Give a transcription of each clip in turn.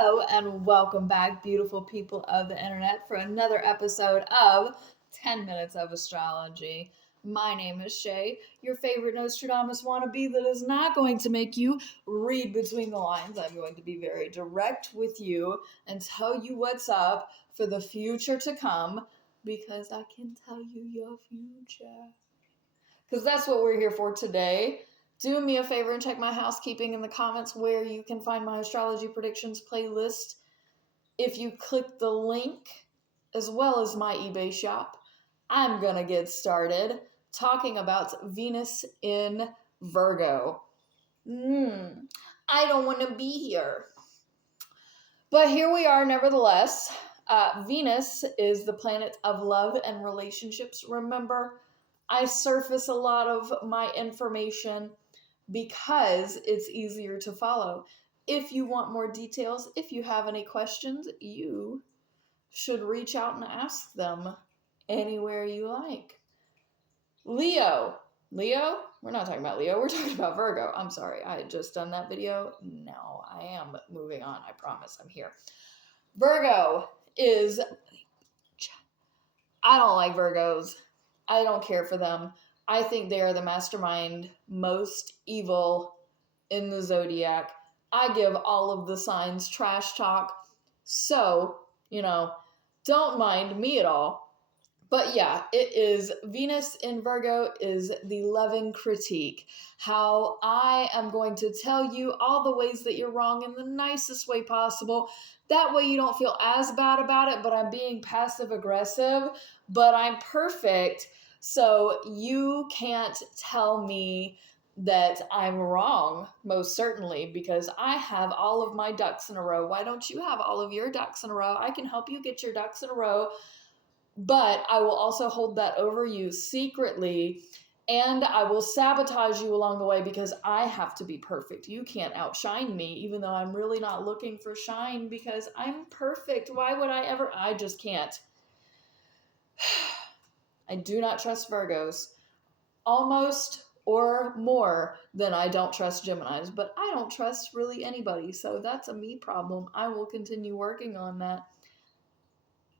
Hello and welcome back, beautiful people of the internet, for another episode of 10 Minutes of Astrology. My name is Shay, your favorite Nostradamus wannabe that is not going to make you read between the lines. I'm going to be very direct with you and tell you what's up for the future to come because I can tell you your future. Because that's what we're here for today. Do me a favor and check my housekeeping in the comments where you can find my astrology predictions playlist. If you click the link, as well as my eBay shop, I'm gonna get started talking about Venus in Virgo. I don't want to be here. But here we are nevertheless. Venus is the planet of love and relationships. Remember, I surface a lot of my information because it's easier to follow. If you want more details, if you have any questions, you should reach out and ask them anywhere you like. Leo. We're not talking about Leo, we're talking about Virgo. I'm sorry, I had just done that video. No, I am moving on. I promise I'm here. Virgo is... I don't like Virgos. I don't care for them. I think they are the mastermind, most evil in the zodiac. I give all of the signs trash talk. So, don't mind me at all. But yeah, it is Venus in Virgo is the loving critique. How I am going to tell you all the ways that you're wrong in the nicest way possible. That way you don't feel as bad about it, but I'm being passive aggressive, but I'm perfect. So you can't tell me that I'm wrong, most certainly, because I have all of my ducks in a row. Why don't you have all of your ducks in a row? I can help you get your ducks in a row. But I will also hold that over you secretly, and I will sabotage you along the way because I have to be perfect. You can't outshine me, even though I'm really not looking for shine because I'm perfect. Why would I ever? I just can't. I do not trust Virgos. Almost or more than I don't trust Geminis, but I don't trust really anybody. So that's a me problem. I will continue working on that.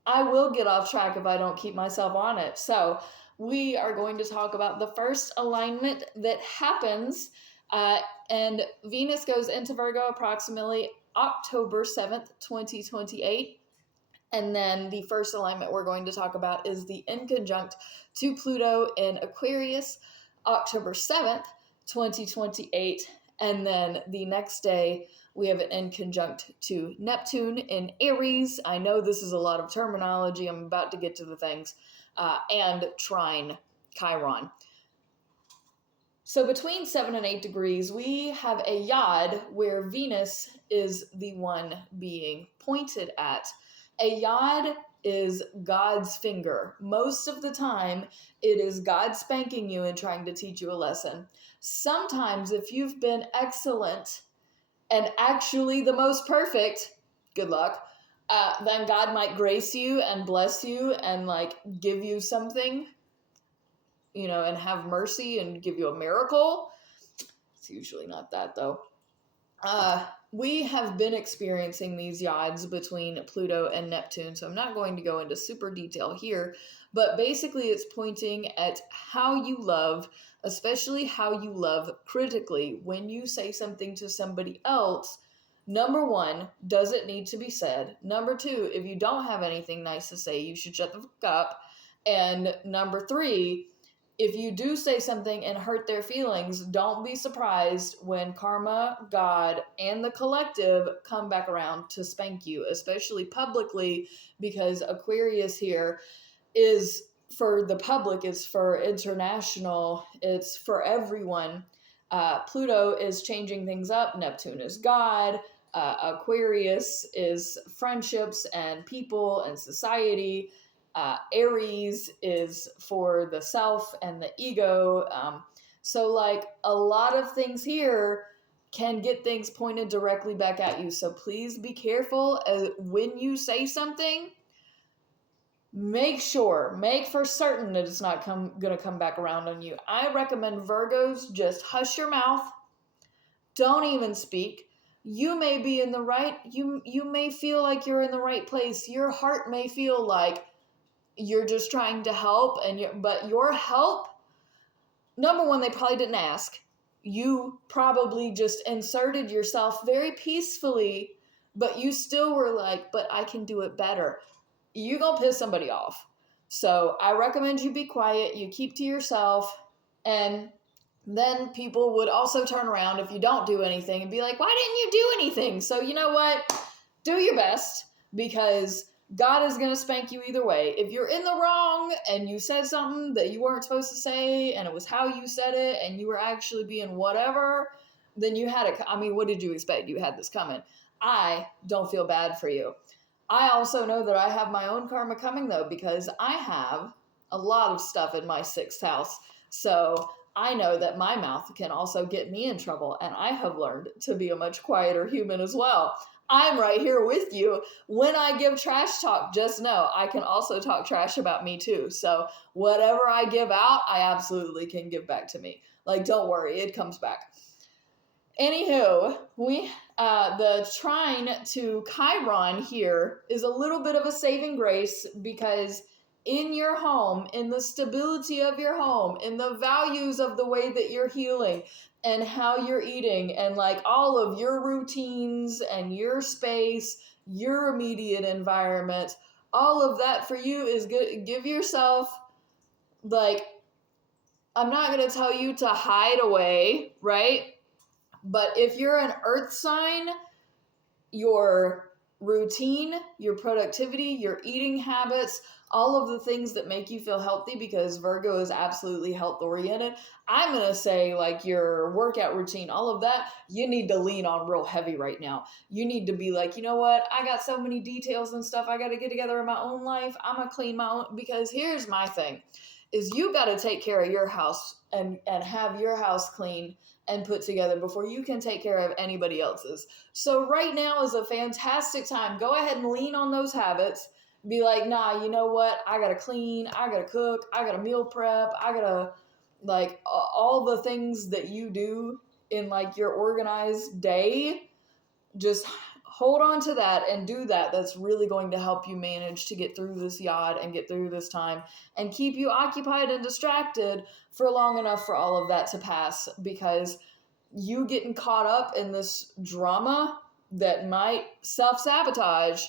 I will get off track if I don't keep myself on it. So we are going to talk about the first alignment that happens, and Venus goes into Virgo approximately October 7th, 2028. And then the first alignment we're going to talk about is the inconjunct to Pluto in Aquarius, October 7th, 2028. And then the next day, we have an inconjunct to Neptune in Aries. I know this is a lot of terminology. I'm about to get to the things. And trine Chiron. So between 7 and 8 degrees, we have a yod where Venus is the one being pointed at. A yod is God's finger. Most of the time, it is God spanking you and trying to teach you a lesson. Sometimes, if you've been excellent and actually the most perfect, good luck, then God might grace you and bless you and give you something, and have mercy and give you a miracle. It's usually not that though. We have been experiencing these yods between Pluto and Neptune, so I'm not going to go into super detail here, but basically it's pointing at how you love, especially how you love critically. When you say something to somebody else, number one, does it need to be said? Number two, if you don't have anything nice to say, you should shut the fuck up. And number three, if you do say something and hurt their feelings, don't be surprised when karma, God, and the collective come back around to spank you, especially publicly, because Aquarius here is for the public, it's for international, it's for everyone. Pluto is changing things up. Neptune is God. Aquarius is friendships and people and society. Aries is for the self and the ego. So a lot of things here can get things pointed directly back at you. So please be careful when you say something. Make for certain that it's not going to come back around on you. I recommend Virgos just hush your mouth. Don't even speak. You may be in the right, you may feel like you're in the right place. Your heart may feel like you're just trying to help, but your help, number one, they probably didn't ask. You probably just inserted yourself very peacefully, but you still were like, but I can do it better. You're going to piss somebody off. So I recommend you be quiet, you keep to yourself, and then people would also turn around if you don't do anything and be like, why didn't you do anything? So you know what? Do your best, because God is going to spank you either way. If you're in the wrong and you said something that you weren't supposed to say and it was how you said it and you were actually being whatever, then you had it. I mean, what did you expect? You had this coming. I don't feel bad for you. I also know that I have my own karma coming, though, because I have a lot of stuff in my sixth house. So I know that my mouth can also get me in trouble, and I have learned to be a much quieter human as well. I'm right here with you. When I give trash talk, just know I can also talk trash about me too. So whatever I give out, I absolutely can give back to me. Like, don't worry, it comes back. Anywho, the trine to Chiron here is a little bit of a saving grace, because in your home, in the stability of your home, in the values of the way that you're healing and how you're eating, and like all of your routines and your space, your immediate environment, all of that for you is good. Give yourself, like, I'm not going to tell you to hide away, right? But if you're an earth sign, your routine, your productivity, your eating habits, all of the things that make you feel healthy, because Virgo is absolutely health oriented. I'm going to say, like, your workout routine, all of that, you need to lean on real heavy right now. You need to be like, you know what? I got so many details and stuff I got to get together in my own life. I'm going to clean my own, because here's my thing is you got to take care of your house and have your house clean and put together before you can take care of anybody else's. So right now is a fantastic time. Go ahead and lean on those habits. Be like, nah, you know what? I gotta clean, I gotta cook, I gotta meal prep, I gotta, like, all the things that you do in like your organized day. Just hold on to that and do that. That's really going to help you manage to get through this yod and get through this time and keep you occupied and distracted for long enough for all of that to pass, because you getting caught up in this drama that might self-sabotage.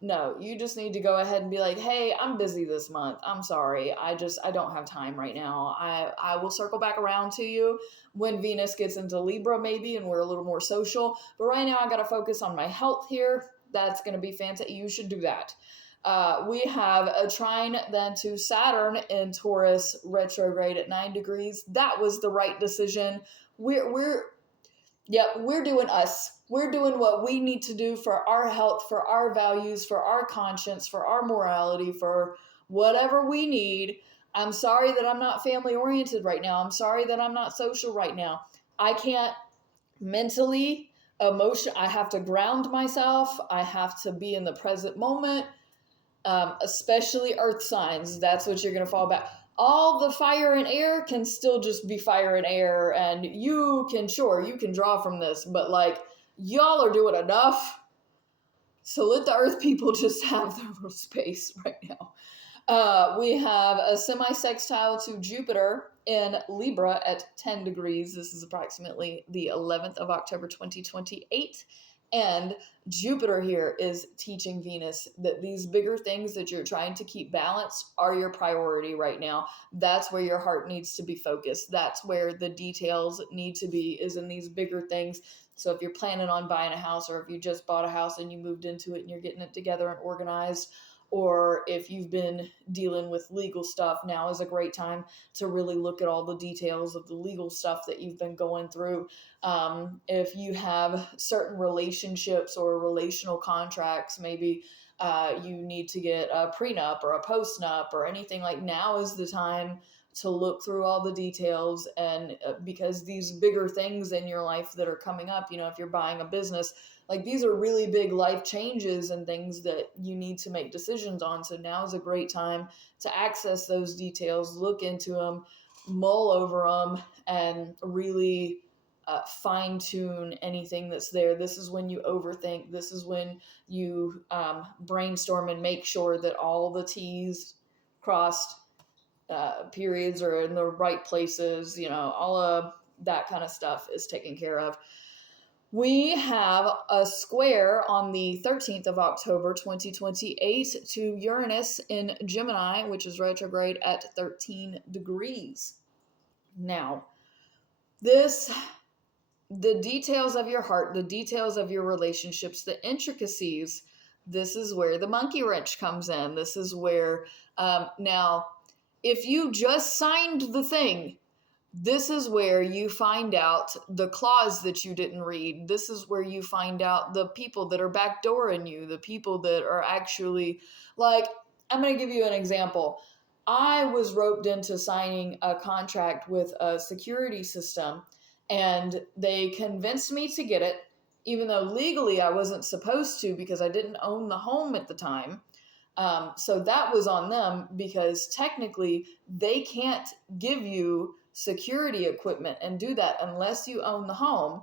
No, you just need to go ahead and be like, hey, I'm busy this month. I'm sorry. I don't have time right now. I will circle back around to you when Venus gets into Libra maybe, and we're a little more social. But right now I got to focus on my health here. That's going to be fantastic. You should do that. We have a trine then to Saturn in Taurus retrograde at 9 degrees. That was the right decision. We're doing us. We're doing what we need to do for our health, for our values, for our conscience, for our morality, for whatever we need. I'm sorry that I'm not family oriented right now. I'm sorry that I'm not social right now. I can't mentally, I have to ground myself. I have to be in the present moment. Especially earth signs. That's what you're going to fall back. All the fire and air can still just be fire and air, and you can draw from this, but like, y'all are doing enough. So let the earth people just have their little space right now. We have a semi-sextile to Jupiter in Libra at 10 degrees. This is approximately the 11th of October, 2028. And Jupiter here is teaching Venus that these bigger things that you're trying to keep balanced are your priority right now. That's where your heart needs to be focused. That's where the details need to be, is in these bigger things. So if you're planning on buying a house, or if you just bought a house and you moved into it and you're getting it together and organized, or if you've been dealing with legal stuff, now is a great time to really look at all the details of the legal stuff that you've been going through. If you have certain relationships or relational contracts, maybe you need to get a prenup or a postnup or anything, like, now is the time to look through all the details. And because these bigger things in your life that are coming up, if you're buying a business, like, these are really big life changes and things that you need to make decisions on. So now is a great time to access those details, look into them, mull over them, and really fine tune anything that's there. This is when you overthink. This is when you brainstorm and make sure that all the T's crossed, periods are in the right places, all of that kind of stuff is taken care of. We have a square on the 13th of October, 2028 to Uranus in Gemini, which is retrograde at 13 degrees. Now, the details of your heart, the details of your relationships, the intricacies, this is where the monkey wrench comes in. This is where, now, if you just signed the thing, this is where you find out the clause that you didn't read. This is where you find out the people that are backdooring you, the people that are actually, like, I'm going to give you an example. I was roped into signing a contract with a security system, and they convinced me to get it, even though legally I wasn't supposed to because I didn't own the home at the time. So that was on them, because technically they can't give you security equipment and do that unless you own the home.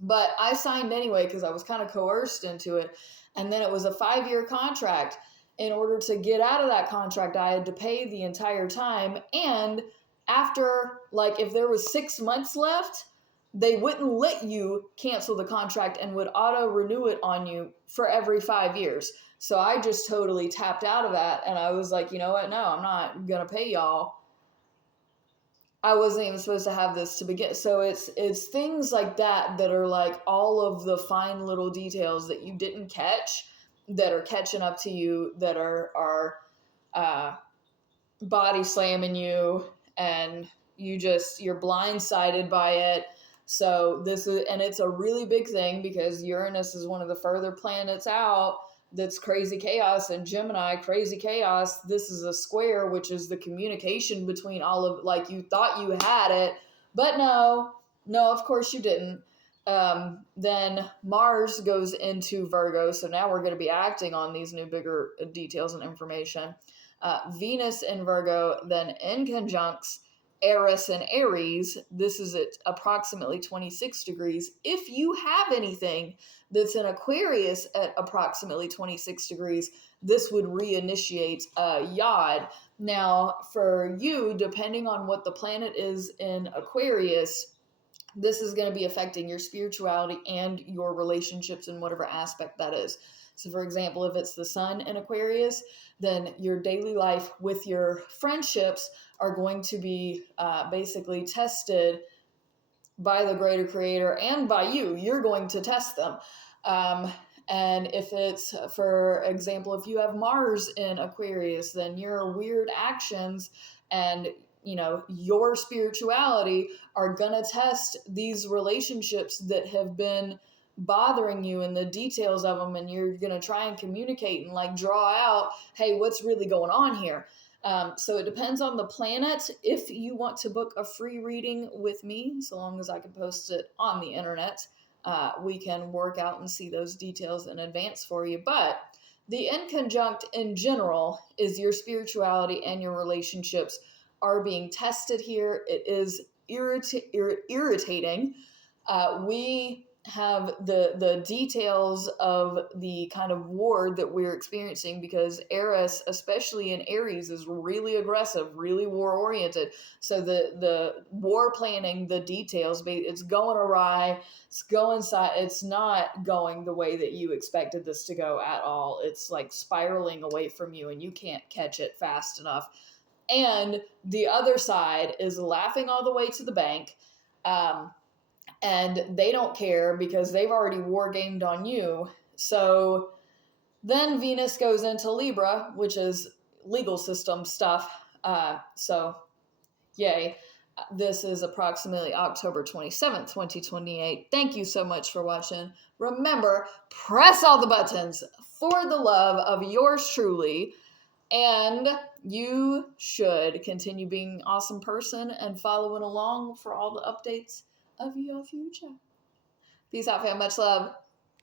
But I signed anyway because I was kind of coerced into it. And then it was a 5-year contract. In order to get out of that contract, I had to pay the entire time. And after, like, if there was 6 months left, they wouldn't let you cancel the contract and would auto renew it on you for every 5 years. So I just totally tapped out of that. And I was like, you know what? No, I'm not going to pay y'all. I wasn't even supposed to have this to begin. So it's things like that that are like all of the fine little details that you didn't catch that are catching up to you, that are body slamming you, and you're blindsided by it. So and it's a really big thing because Uranus is one of the further planets out. That's crazy chaos, and Gemini, crazy chaos. This is a square, which is the communication between all of, like, you thought you had it, but no, of course you didn't. Then Mars goes into Virgo, so now we're going to be acting on these new bigger details and information. Venus in Virgo, then in conjuncts Eris and Aries. This is at approximately 26 degrees. If you have anything that's in Aquarius at approximately 26 degrees, this would reinitiate Yod. Now, for you, depending on what the planet is in Aquarius, this is going to be affecting your spirituality and your relationships in whatever aspect that is. So, for example, if it's the sun in Aquarius, then your daily life with your friendships are going to be basically tested by the greater creator and by you. You're going to test them. And if it's, for example, if you have Mars in Aquarius, then your weird actions and your spirituality are going to test these relationships that have been bothering you and the details of them, and you're going to try and communicate and like draw out, hey, what's really going on here? So it depends on the planet. If you want to book a free reading with me, so long as I can post it on the internet, we can work out and see those details in advance for you. But the inconjunct in general is your spirituality and your relationships are being tested here. It is irritating. We have the details of the kind of war that we're experiencing because Eris, especially in Aries, is really aggressive, really war-oriented. So the war planning, the details, it's going awry, it's not going the way that you expected this to go at all. It's like spiraling away from you and you can't catch it fast enough. And the other side is laughing all the way to the bank. And they don't care because they've already war gamed on you. So then Venus goes into Libra, which is legal system stuff. So yay. This is approximately October 27th, 2028. Thank you so much for watching. Remember, press all the buttons for the love of yours truly. And you should continue being an awesome person and following along for all the updates of your future. Peace out, fam. Much love.